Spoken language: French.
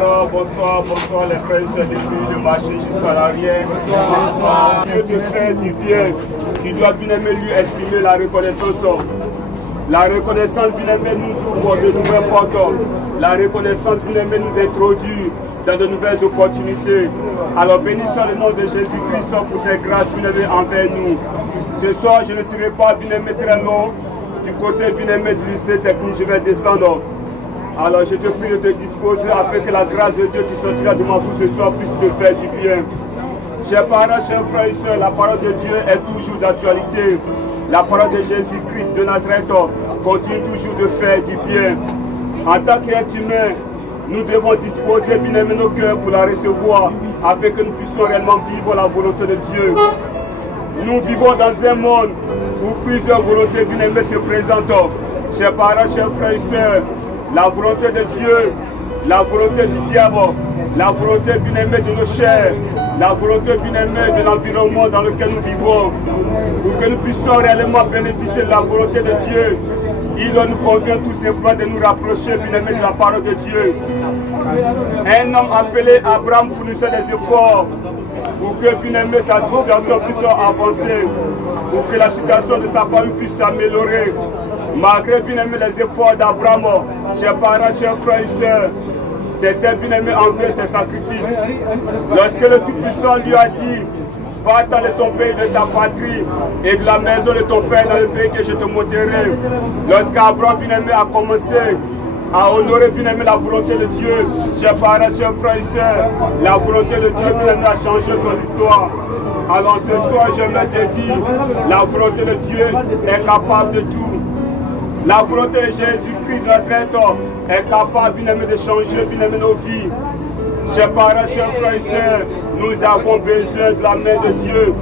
Alors, bonsoir les frères et sœurs de marcher jusqu'à l'arrière. Dieu te fait du bien. Tu dois bien aimer lui exprimer la reconnaissance. La reconnaissance bien aimé nous ouvre de nouvelles portes. La reconnaissance bien aimé nous introduit dans de nouvelles opportunités. Alors béni soit le nom de Jésus-Christ pour ses grâces bien aimées envers nous. Ce soir, je ne serai pas bien aimé très long. Du côté bien aimé du lycée technique, je vais descendre. Alors je te prie de te disposer afin que la grâce de Dieu qui sortira de ma bouche ce soir puisse te faire du bien. Chers parents, chers frères et sœurs, la parole de Dieu est toujours d'actualité. La parole de Jésus-Christ de Nazareth continue toujours de faire du bien. En tant qu'être humain, nous devons disposer bien aimé nos cœurs pour la recevoir afin que nous puissions réellement vivre la volonté de Dieu. Nous vivons dans un monde où plusieurs volontés bien aimées se présentent. Chers parents, chers frères et sœurs, la volonté de Dieu, la volonté du diable, la volonté bien aimée de nos chairs, la volonté bien aimée de l'environnement dans lequel nous vivons, pour que nous puissions réellement bénéficier de la volonté de Dieu. Il nous convient tout simplement de nous rapprocher bien aimé de la parole de Dieu. Un homme appelé Abraham fournissait des efforts pour que bien aimé sa situation puisse avancer, pour que la situation de sa famille puisse s'améliorer. Malgré bien aimé les efforts d'Abraham, chers parents, chers frères et sœurs, c'était bien aimé envers ses sacrifices. Lorsque le Tout-Puissant lui a dit, va dans ton pays de ta patrie et de la maison de ton père dans le pays que je te montrerai. Lorsqu'Abraham bien aimé a commencé à honorer bien aimé la volonté de Dieu, chers parents, chers frères et sœurs, la volonté de Dieu bien aimé a changé son histoire. Alors ce soir, je me dis, la volonté de Dieu est capable de tout. La volonté de Jésus-Christ de Nazareth est capable bien aimé de changer bien aimé nos vies. Chers parents, chers frères et sœurs, nous avons besoin de la main de Dieu.